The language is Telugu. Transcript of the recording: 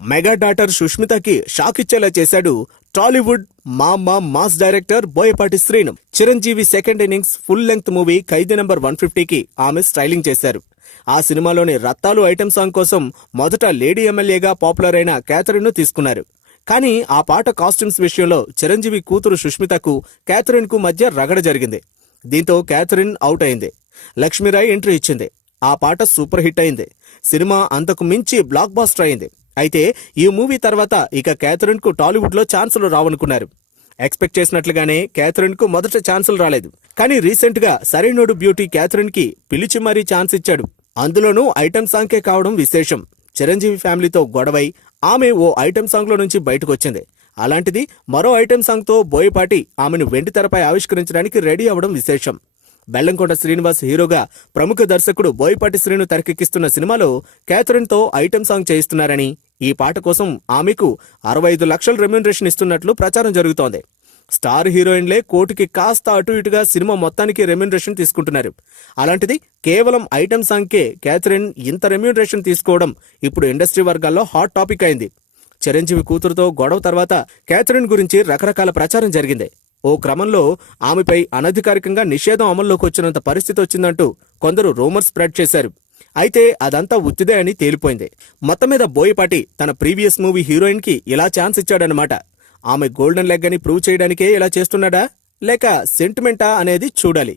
మెగా డాటర్ సుష్మితకి షాక్ ఇచ్చేలా చేశాడు Tollywood mass director Boyapati Srinu. Chiranjeevi second innings full length movie Khaidi number 150కి ఆమె స్టైలింగ్ చేశారు. ఆ సినిమాలోని రత్తాలు ఐటెం సాంగ్ కోసం మొదట లేడీ ఎమ్మెల్యేగా పాపులర్ అయిన క్యాథరిన్ ను తీసుకున్నారు. కానీ ఆ పాట కాస్ట్యూమ్స్ విషయంలో చిరంజీవి కూతురు సుష్మితకు క్యాథరిన్ కు మధ్య రగడ జరిగింది. దీంతో క్యాథరిన్ అవుట్ అయింది. లక్ష్మీరాయ్ ఎంట్రీ ఇచ్చింది. ఆ పాట సూపర్ హిట్ అయింది. సినిమా అంతకు మించి బ్లాక్ బాస్టర్ అయింది. అయితే ఈ మూవీ తర్వాత ఇక క్యాథరిన్ కు టాలీవుడ్ లో ఛాన్సులు రావనుకున్నారు. ఎక్స్పెక్ట్ చేసినట్లుగానే క్యాథరిన్ కు మొదట ఛాన్సులు రాలేదు. కానీ రీసెంట్ గా సరైనోడు బ్యూటీ క్యాథరిన్ కి పిలిచి మరీ ఛాన్స్ ఇచ్చాడు. అందులోనూ ఐటెం సాంగ్కే కావడం విశేషం. చిరంజీవి ఫ్యామిలీతో గొడవై ఆమె ఓ ఐటెం సాంగ్ లో నుంచి బయటకొచ్చింది. అలాంటిది మరో ఐటెం సాంగ్ తో బోయపాటి ఆమెను వెండితెరపై ఆవిష్కరించడానికి రెడీ అవడం విశేషం. బెల్లంకొండ శ్రీనివాస్ హీరోగా ప్రముఖ దర్శకుడు బోయపాటి శ్రీను తెరకెక్కిస్తున్న సినిమాలో క్యాథరిన్ తో ఐటెం సాంగ్ చేయిస్తున్నారని, ఈ పాట కోసం ఆమెకు 65 లక్షల రెమ్యూనరేషన్ ఇస్తున్నట్లు ప్రచారం జరుగుతోంది. స్టార్ హీరోయిన్లే కోటికి కాస్త అటు ఇటుగా సినిమా మొత్తానికి రెమ్యూనరేషన్ తీసుకుంటున్నారు. అలాంటిది కేవలం ఐటెం సాంగ్కే క్యాథరిన్ ఇంత రెమ్యూనరేషన్ తీసుకోవడం ఇప్పుడు ఇండస్ట్రీ వర్గాల్లో హాట్ టాపిక్ అయింది. చిరంజీవి కూతురుతో గొడవ తర్వాత క్యాథరిన్ గురించి రకరకాల ప్రచారం జరిగింది. ఓ క్రమంలో ఆమెపై అనధికారికంగా నిషేధం అమల్లోకి వచ్చినంత పరిస్థితి వచ్చిందంటూ కొందరు రూమర్స్ స్ప్రెడ్ చేశారు. అయితే అదంతా ఉత్తిదే అని తేలిపోయింది. మొత్తం మీద బోయపాటి తన ప్రీవియస్ మూవీ హీరోయిన్ కి ఇలా ఛాన్స్ ఇచ్చాడనమాట. ఆమె గోల్డెన్ లెగ్ అని ప్రూవ్ చేయడానికే ఇలా చేస్తున్నాడా లేక సెంటిమెంటా అనేది చూడాలి.